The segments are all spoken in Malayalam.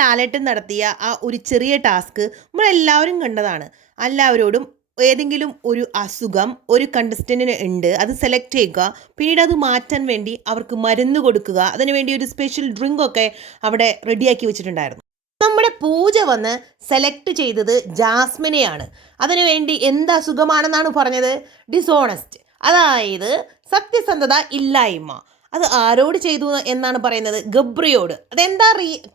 ലാലേട്ടൻ നടത്തിയ ആ ഒരു ചെറിയ ടാസ്ക് നമ്മളെല്ലാവരും കണ്ടതാണ്. എല്ലാവരോടും ഏതെങ്കിലും ഒരു അസുഖം ഒരു കണ്ടസ്റ്റൻറ്റിന് ഉണ്ട്, അത് സെലക്ട് ചെയ്യുക, പിന്നീട് അത് മാറ്റാൻ വേണ്ടി അവർക്ക് മരുന്ന് കൊടുക്കുക, അതിനുവേണ്ടി ഒരു സ്പെഷ്യൽ ഡ്രിങ്ക് ഒക്കെ അവിടെ റെഡിയാക്കി വെച്ചിട്ടുണ്ടായിരുന്നു. നമ്മുടെ പൂജ വന്ന് സെലക്ട് ചെയ്തത് ജാസ്മിനെയാണ്. അതിനുവേണ്ടി എന്ത് അസുഖമാണെന്നാണ് പറഞ്ഞത്? ഡിസോണസ്റ്റ്, അതായത് സത്യസന്ധത ഇല്ലായ്മ. അത് ആരോട് ചെയ്തു എന്നാണ് പറയുന്നത്? ഗബ്രിയോട്. അതെന്താ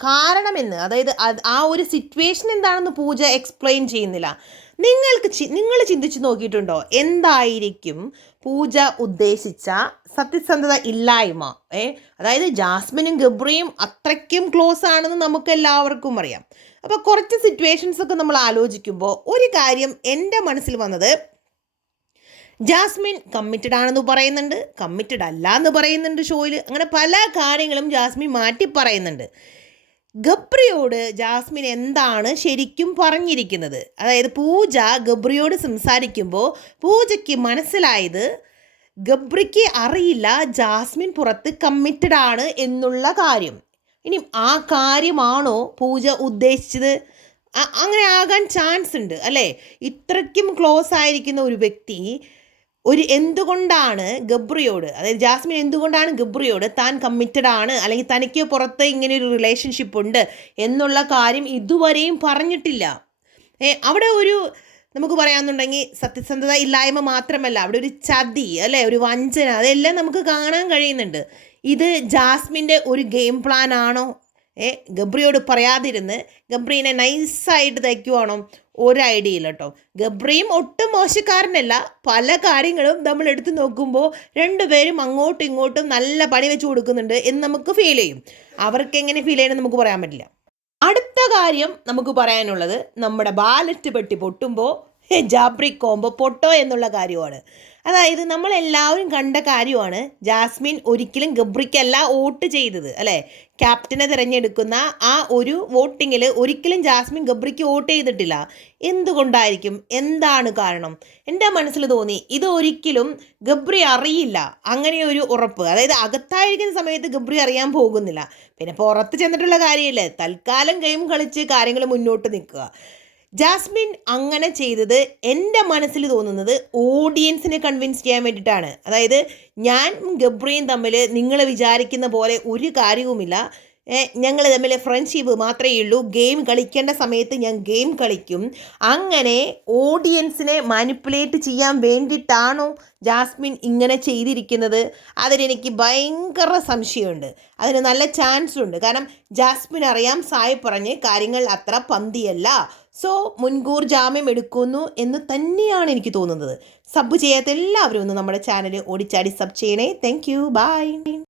കാരണമെന്ന്, അതായത് ആ ഒരു സിറ്റുവേഷൻ എന്താണെന്ന് പൂജ എക്സ്പ്ലെയിൻ ചെയ്യുന്നില്ല. നിങ്ങൾ ചിന്തിച്ചു നോക്കിയിട്ടുണ്ടോ എന്തായിരിക്കും പൂജ ഉദ്ദേശിച്ച സത്യസന്ധത ഇല്ലായ്മ? അതായത് ജാസ്മിനും ഗബ്രിയും അത്രയ്ക്കും ക്ലോസ് ആണെന്ന് നമുക്ക് എല്ലാവർക്കും അറിയാം. അപ്പോൾ കുറച്ച് സിറ്റുവേഷൻസ് ഒക്കെ നമ്മൾ ആലോചിക്കുമ്പോൾ ഒരു കാര്യം എൻ്റെ മനസ്സിൽ വന്നത്, ജാസ്മിൻ കമ്മിറ്റഡ് ആണെന്ന് പറയുന്നുണ്ട്, കമ്മിറ്റഡ് അല്ല എന്ന് പറയുന്നുണ്ട് ഷോയിൽ. അങ്ങനെ പല കാര്യങ്ങളും ജാസ്മിൻ മാറ്റി പറയുന്നുണ്ട്. ഗബ്രിയോട് ജാസ്മിൻ എന്താണ് ശരിക്കും പറഞ്ഞിരിക്കുന്നത്? അതായത് പൂജ ഗബ്രിയോട് സംസാരിക്കുമ്പോൾ പൂജയ്ക്ക് മനസ്സിലായത് ഗബ്രിക്ക് അറിയില്ല ജാസ്മിൻ പുറത്ത് കമ്മിറ്റഡ് ആണ് എന്നുള്ള കാര്യം. ഇനി ആ കാര്യമാണോ പൂജ ഉദ്ദേശിച്ചത്? അങ്ങനെ ആകാൻ ചാൻസ് ഉണ്ട് അല്ലേ? ഇത്രയ്ക്കും ക്ലോസ് ആയിരിക്കുന്ന ഒരു വ്യക്തി എന്തുകൊണ്ടാണ് ഗബ്രിയോട്, അതായത് ജാസ്മിൻ എന്തുകൊണ്ടാണ് ഗബ്രിയോട് താൻ കമ്മിറ്റഡ് ആണ് അല്ലെങ്കിൽ തനിക്ക് പുറത്ത് ഇങ്ങനെ ഒരു റിലേഷൻഷിപ്പ് ഉണ്ട് എന്നുള്ള കാര്യം ഇതുവരെയും പറഞ്ഞിട്ടില്ല. അവിടെ നമുക്ക് പറയാമെന്നുണ്ടെങ്കിൽ സത്യസന്ധത ഇല്ലായ്മ മാത്രമല്ല, അവിടെ ഒരു ചതി അല്ലേ, ഒരു വഞ്ചന, അതെല്ലാം നമുക്ക് കാണാൻ കഴിയുന്നുണ്ട്. ഇത് ജാസ്മിൻ്റെ ഒരു ഗെയിം പ്ലാൻ ആണോ? ഗബ്രിയോട് പറയാതിരുന്ന് ഗബ്രീനെ നൈസായിട്ട് തയ്ക്കുവാണോ? ഒരു ഐഡിയ ഇല്ല കേട്ടോ. ഗബ്രിയും ഒട്ടും മോശക്കാരനല്ല. പല കാര്യങ്ങളും നമ്മൾ എടുത്തു നോക്കുമ്പോൾ രണ്ടുപേരും അങ്ങോട്ടും ഇങ്ങോട്ടും നല്ല പണി വെച്ച് കൊടുക്കുന്നുണ്ട് എന്ന് നമുക്ക് ഫീൽ ചെയ്യും. അവർക്ക് എങ്ങനെ ഫീൽ ചെയ്യണമെന്ന് നമുക്ക് പറയാൻ പറ്റില്ല. അടുത്ത കാര്യം നമുക്ക് പറയാനുള്ളത്, നമ്മുടെ ബാലറ്റ് പെട്ടി പൊട്ടുമ്പോൾ ജാബ്രി കോംബോ പൊട്ടോ എന്നുള്ള കാര്യമാണ്. അതായത് നമ്മളെല്ലാവരും കണ്ട കാര്യമാണ്, ജാസ്മിൻ ഒരിക്കലും ഗബ്രിക്കല്ല വോട്ട് ചെയ്തത് അല്ലേ? ക്യാപ്റ്റനെ തിരഞ്ഞെടുക്കുന്ന ആ ഒരു വോട്ടിങ്ങിൽ ഒരിക്കലും ജാസ്മിൻ ഗബ്രിക്ക് വോട്ട് ചെയ്തിട്ടില്ല. എന്തുകൊണ്ടായിരിക്കും? എന്താണ് കാരണം? എൻ്റെ മനസ്സിൽ തോന്നി ഇത് ഒരിക്കലും ഗബ്രി അറിയില്ല, അങ്ങനെ ഒരു ഉറപ്പ്. അതായത് അകത്തായിരിക്കുന്ന സമയത്ത് ഗബ്രി അറിയാൻ പോകുന്നില്ല, പിന്നെ പുറത്ത് ചെന്നിട്ടുള്ള കാര്യമില്ലേ, തൽക്കാലം ഗെയിം കളിച്ച് കാര്യങ്ങൾ മുന്നോട്ട് നിൽക്കുക. ജാസ്മിൻ അങ്ങനെ ചെയ്തത് എൻ്റെ മനസ്സിൽ തോന്നുന്നത് ഓഡിയൻസിനെ കൺവിൻസ് ചെയ്യാൻ വേണ്ടിയിട്ടാണ്. അതായത് ഞാൻ ഗബ്രിയും തമ്മിൽ നിങ്ങൾ വിചാരിക്കുന്ന പോലെ ഒരു കാര്യവുമില്ല, ഞങ്ങൾ തമ്മിൽ ഫ്രണ്ട്ഷിപ്പ് മാത്രമേ ഉള്ളൂ, ഗെയിം കളിക്കേണ്ട സമയത്ത് ഞാൻ ഗെയിം കളിക്കും, അങ്ങനെ ഓഡിയൻസിനെ മാനിപ്പുലേറ്റ് ചെയ്യാൻ വേണ്ടിയിട്ടാണോ ജാസ്മിൻ ഇങ്ങനെ ചെയ്തിരിക്കുന്നത്? അതിനെനിക്ക് ഭയങ്കര സംശയമുണ്ട്. അതിന് നല്ല ചാൻസ് ഉണ്ട്. കാരണം ജാസ്മിൻ അറിയാം സായി പറഞ്ഞ് കാര്യങ്ങൾ അത്ര പന്തിയല്ല, സോ മുൻകൂർ ജാമ്യം എടുക്കുന്നു എന്ന് തന്നെയാണ് എനിക്ക് തോന്നുന്നത്. സബ് ചെയ്യാത്ത എല്ലാവരും ഒന്ന് നമ്മുടെ ചാനൽ ഓടിച്ചാടി സബ് ചെയ്യണേ. Thank you, by.